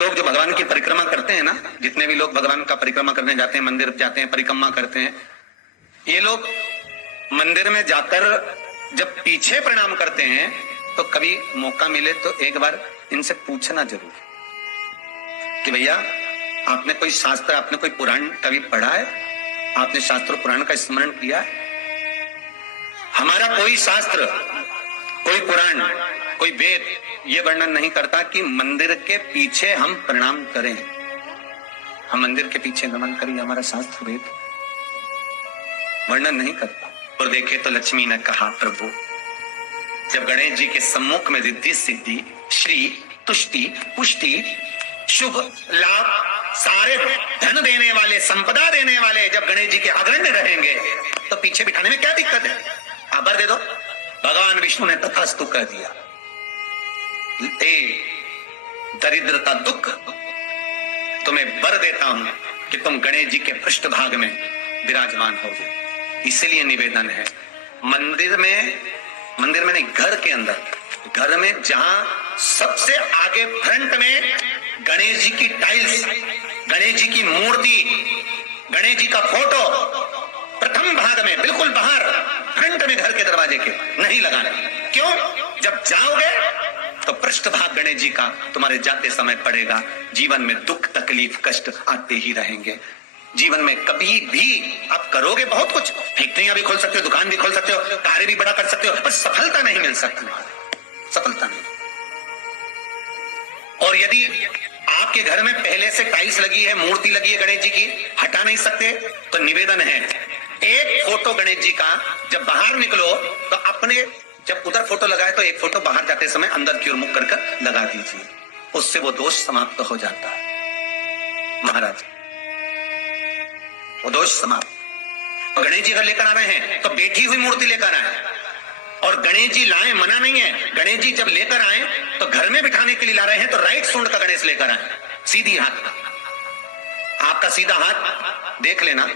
लोग जो भगवान की परिक्रमा करते हैं ना, जितने भी लोग भगवान का परिक्रमा करने जाते हैं, मंदिर जाते हैं, परिक्रमा करते हैं, ये लोग मंदिर में जाकर जब पीछे प्रणाम करते हैं तो कभी मौका मिले तो एक बार इनसे पूछना जरूर कि भैया आपने कोई शास्त्र, आपने कोई पुराण कभी पढ़ा है? आपने शास्त्र पुराण का स्मरण किया है? हमारा कोई शास्त्र, कोई पुराण, कोई वेद ये वर्णन नहीं करता कि मंदिर के पीछे हम प्रणाम करें, हम मंदिर के पीछे नमन करें। हमारा शास्त्र वेद वर्णन नहीं करता। और देखे तो लक्ष्मी ने कहा, प्रभु जब गणेश जी के सम्मुख में रिद्धि सिद्धि श्री तुष्टि पुष्टि शुभ लाभ सारे धन देने वाले, संपदा देने वाले जब गणेश जी के अग्रण्य रहेंगे तो पीछे बिठाने में क्या दिक्कत है? आभार दे दो। भगवान विष्णु ने तथास्तु कह दिया। दरिद्रता दुख तुम्हें वर देता हूं कि तुम गणेश जी के पृष्ठभाग में विराजमान हो। इसलिए निवेदन है, मंदिर में नहीं, घर के अंदर, घर में जहां सबसे आगे फ्रंट में गणेश जी की टाइल्स, गणेश जी की मूर्ति, गणेश जी का फोटो प्रथम भाग में बिल्कुल बाहर फ्रंट में घर के दरवाजे के नहीं लगाना। क्यों? जब जाओगे तो पृष्ठभाग गणेश जी का तुम्हारे जाते समय पड़ेगा। जीवन में दुख तकलीफ कष्ट आते ही रहेंगे। जीवन में कभी भी आप करोगे बहुत कुछ, फैक्ट्रियां भी खोल सकते हो, दुकान भी खोल सकते हो, कार्य भी बड़ा कर सकते हो, पर सफलता नहीं मिल सकती, सफलता नहीं। और यदि आपके घर में पहले से टाइल्स लगी है, मूर्ति लगी है गणेश जी की, हटा नहीं सकते, तो निवेदन है एक फोटो गणेश जी का जब बाहर निकलो तो अपने, जब उधर फोटो लगाए तो एक फोटो बाहर जाते समय अंदर की ओर मुख कर लगा दीजिए, उससे वो दोष समाप्त हो जाता है महाराज, वो दोष समाप्त। गणेश जी अगर लेकर आ रहे हैं तो बैठी हुई मूर्ति लेकर आए, और गणेश जी लाए मना नहीं है। गणेश जी जब लेकर आए तो घर में बिठाने के लिए ला रहे हैं तो राइट सूंड का गणेश लेकर आए, सीधी हाथ, आपका सीधा हाथ देख लेना,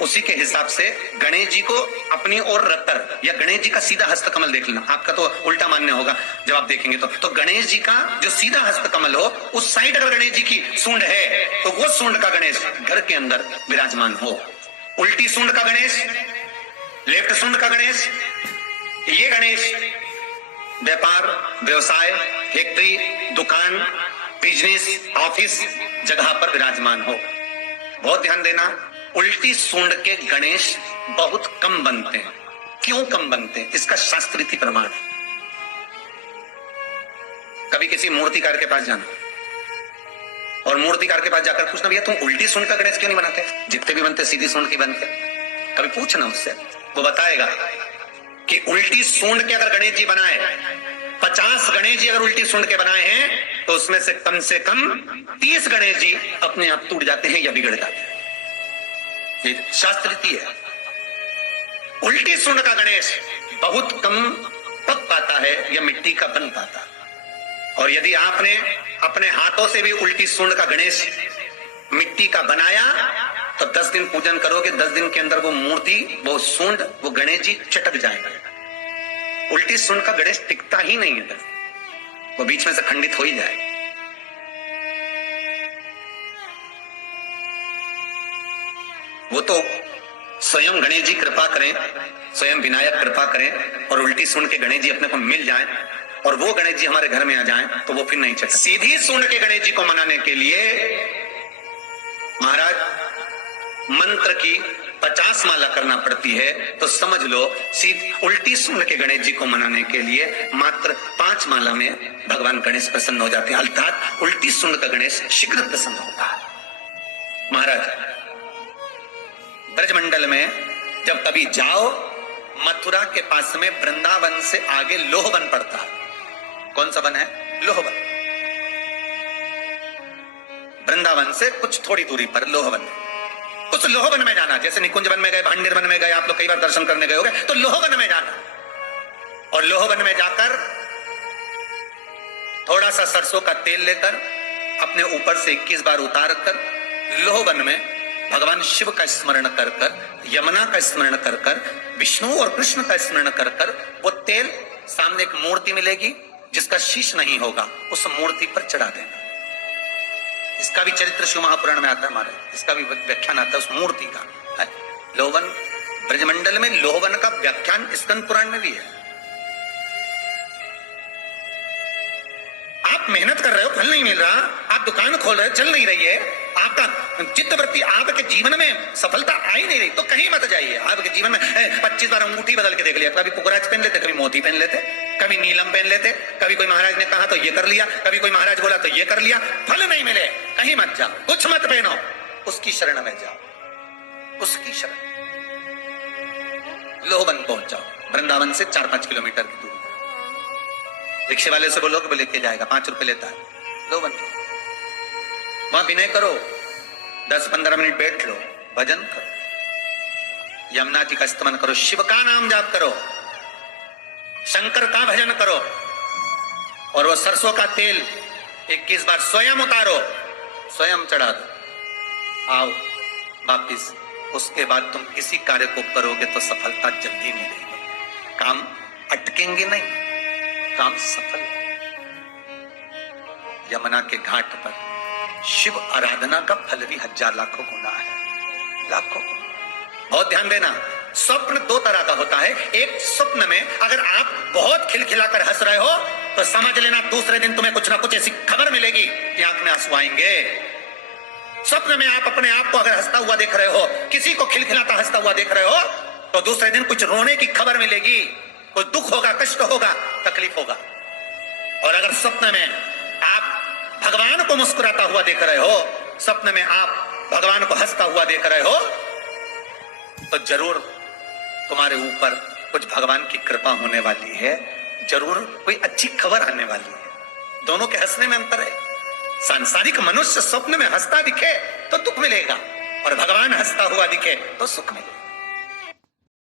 उसी के हिसाब से गणेश जी को अपनी ओर रखकर, या गणेश जी का सीधा हस्तकमल देख लेना। आपका तो उल्टा मान्य होगा जब आप देखेंगे तो गणेश जी का जो सीधा हस्तकमल हो उस साइड अगर गणेश जी की सूंड है तो वो सूंड का गणेश घर के अंदर विराजमान हो। उल्टी सूंड का गणेश, लेफ्ट सूंड का गणेश, ये गणेश व्यापार व्यवसाय फैक्ट्री दुकान बिजनेस ऑफिस जगह पर विराजमान हो। बहुत ध्यान देना, उल्टी सूंड के गणेश बहुत कम बनते हैं। क्यों कम बनते हैं? इसका शास्त्रीय प्रमाण। कभी किसी मूर्तिकार के पास जाना और मूर्तिकार के पास जाकर पूछना, भैया तुम उल्टी सूंड का गणेश क्यों नहीं बनाते? जितने भी बनते सीधी सूंड के बनते। कभी पूछना उससे, वो बताएगा कि उल्टी सूंड के अगर गणेश जी बनाए, 50 गणेश जी अगर उल्टी सूंड के बनाए हैं तो उसमें से कम 30 गणेश जी अपने आप टूट जाते हैं या बिगड़ जाते हैं। शास्त्रीय है। उल्टी सूंड का गणेश बहुत कम पक पाता है या मिट्टी का बन पाता। और यदि आपने अपने हाथों से भी उल्टी सूंड का गणेश मिट्टी का बनाया तो 10 दिन पूजन करोगे, 10 दिन के अंदर वो मूर्ति, वो सूंड, वो गणेश जी चटक जाएगा। उल्टी सूंड का गणेश टिकता ही नहीं है, वो बीच में से खंडित हो ही जाएगा। वो तो स्वयं गणेश जी कृपा करें, स्वयं विनायक कृपा करें और उल्टी सूंड के गणेश जी अपने को मिल जाएं और वो गणेश जी हमारे घर में आ जाएं तो वो फिर नहीं चलता। सीधी सूंड के गणेश जी को मनाने के लिए महाराज मंत्र की 50 माला करना पड़ती है, तो समझ लो उल्टी सूंड के गणेश जी को मनाने के लिए मात्र 5 माला में भगवान गणेश प्रसन्न हो जाते हैं। अर्थात उल्टी सूंड का गणेश शीघ्र प्रसन्न होता है। महाराज ब्रजमंडल में जब कभी जाओ, मथुरा के पास में वृंदावन से आगे लोहवन पड़ता है। कौन सा वन है? लोहवन। वृंदावन से कुछ थोड़ी दूरी पर लोहवन। उस लोहवन में जाना, जैसे निकुंज वन में गए, भांडेर वन में गए, आप लोग कई बार दर्शन करने गए होंगे, तो लोहवन में जाना और लोहवन में जाकर थोड़ा सा सरसों का तेल लेकर अपने ऊपर से 21 बार उतार कर लोहवन में भगवान शिव का स्मरण कर कर, यमुना का स्मरण कर कर, विष्णु और कृष्ण का स्मरण कर कर, वो तेल सामने एक मूर्ति मिलेगी जिसका शीश नहीं होगा, उस मूर्ति पर चढ़ा देना। इसका भी चरित्र शिव महापुराण में आता है हमारे, इसका भी व्याख्यान आता है उस मूर्ति का है। लोहवन ब्रजमंडल में लोहवन का व्याख्यान स्कंद पुराण में भी है। आप मेहनत कर रहे हो, फल नहीं मिल रहा, आप दुकान खोल रहे हो, चल नहीं रही है, आपका चित्तवृत्ति, आपके जीवन में सफलता आ ही नहीं रही, तो कहीं मत जाइए। आपके जीवन में 25 बार अंगूठी बदल के देख लिया, कभी पुखराज पहन लेते, कभी मोती पहन लेते, कभी नीलम पहन लेते, कभी कोई महाराज ने कहा तो ये कर लिया, कभी कोई महाराज बोला तो ये कर लिया, फल नहीं मिले, कहीं मत जाओ, कुछ मत पहनो, उसकी शरण में जाओ, उसकी शरण। लोहवन पहुंच जाओ, वृंदावन से 4-5 किलोमीटर की दूरी। रिक्शे वाले से बोलो कि वो लेके जाएगा, 5 रुपए लेता है। लोहवन वहां विनय करो, 10-15 मिनट बैठ लो, भजन करो, यमुना जी का स्तमन करो, शिव का नाम जाप करो, शंकर का भजन करो, और वो सरसों का तेल 21 बार स्वयं उतारो, स्वयं चढ़ा दो, आओ वापिस। उसके बाद तुम किसी कार्य को करोगे तो सफलता जल्दी मिलेगी, काम अटकेंगे नहीं, काम सफल। यमुना के घाट पर शिव आराधना का फल भी 1000 लाखों गुना है, लाखों। बहुत ध्यान देना, स्वप्न 2 तरह का होता है। एक, स्वप्न में अगर आप बहुत खिलखिलाकर हंस रहे हो तो समझ लेना दूसरे दिन तुम्हें कुछ ना कुछ ऐसी खबर मिलेगी कि आंख में आंसू आएंगे। स्वप्न में आप अपने आप को अगर हंसता हुआ देख रहे हो, किसी को खिलखिलाता हंसता हुआ देख रहे हो, तो दूसरे दिन कुछ रोने की खबर मिलेगी, कोई दुख होगा, कष्ट होगा, तकलीफ होगा। और अगर स्वप्न में आप भगवान को मुस्कुराता हुआ देख रहे हो, स्वप्न में आप भगवान को हंसता हुआ देख रहे हो, तो जरूर तुम्हारे ऊपर कुछ भगवान की कृपा होने वाली है, जरूर कोई अच्छी खबर आने वाली है। दोनों के हंसने में अंतर है। सांसारिक मनुष्य स्वप्न में हंसता दिखे तो दुख मिलेगा, और भगवान हंसता हुआ दिखे तो सुख मिलेगा।